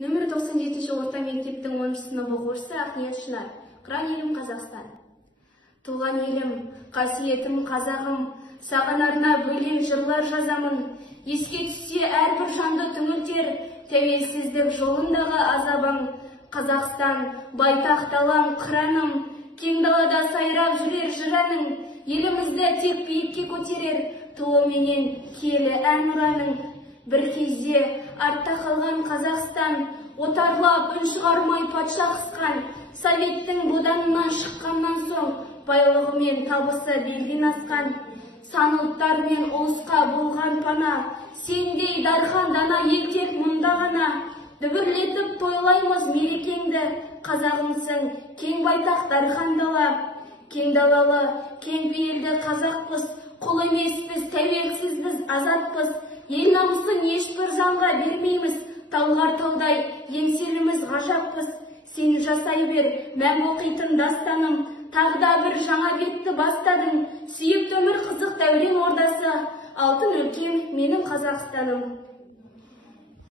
Нөмір 97 орта мектептің 10 сынып оқушысы Ақниет Шынар. Қыран елім Қазақстан. Туған елім, қасиетім қазағым, саған арнап өлең жырлар жазамын. Еске түссе әрбір жанды түңілтер, тәуелсіздік жолындағы азабың. Қазақстан, байтақ далам, қыраным, кең далада сайрап жүрер жыраның. Елімізді тек биікке көтерер, туы менен киелі ән ұраның. Бір кезде артта қалған Қазақстан, отарлап үн шығармай патша қысқан. Советтің боданынан шыққаннан соң, байлығы мен табысы белден асқан. Сан ұлттар мен ұлысқа болған пана, сендей дархан дана ел тек мұнда ғана. Дүбірлетіп тойлаймыз мерекеңді, қазағымсың кең байтақ дархан дала. Кең далалы, кең пейілді қазақпыз, құл емеспіз, тәуелсізбіз, азатпыз. Ел намысын ешбір заңға бермейміз, талғар таудай еңселіміз ғажаппыз. Сені жасай бер, мәңгі оқитын дастаным, тағда бір жаңа бетті бастадың. Сүйіп өмір қызық дәурен ордасы, алтын өлкем менің Қазақстаным.